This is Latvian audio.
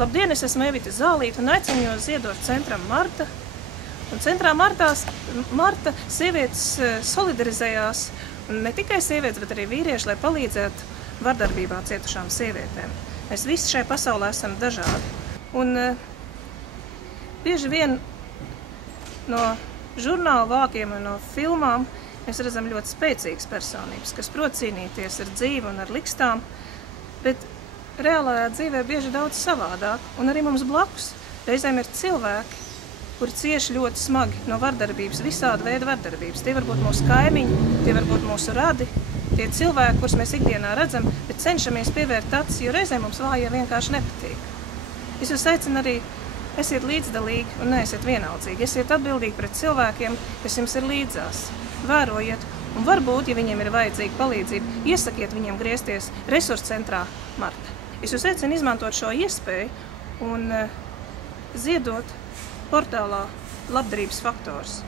Labdien, es esmu Evita Zālīte un aicinu jūs ziedot centram Marta. Un centrā Marta sievietes solidarizējās, ne tikai sievietes, bet arī vīrieši, lai palīdzētu vardarbībā cietušām sievietēm. Mēs visi šai pasaulē esam dažādi. Un bieži vien no žurnāla vākiem un no filmām mēs redzam ļoti spēcīgas personības, kas prot cīnīties ar dzīvi un ar likstām, bet reālajā dzīvē bieži daudz savādāk. Un arī mums blakus reizēm ir cilvēki, kuri cieši ļoti smagi no vardarbības, visāda veida vardarbības. Tie var būt mūsu kaimiņi, tie var būt mūsu radi, tie cilvēki, kurus mēs ikdienā redzam, bet cenšamies pievērt acis, jo reizēm mums vājie vienkārši nepatīk. Es jūs aicinu arī, esiet līdzdalīgi un neesiet vienaldzīgi. Esiet atbildīgi pret cilvēkiem, kas jums ir līdzās. Vērojiet, un varbūt, ja viņiem ir vajadzīga palīdzība, iesakiet viņiem griezties resursu centrā Marta. Es jūs aicinu izmantot šo iespēju un ziedot portālā Labdarības faktors.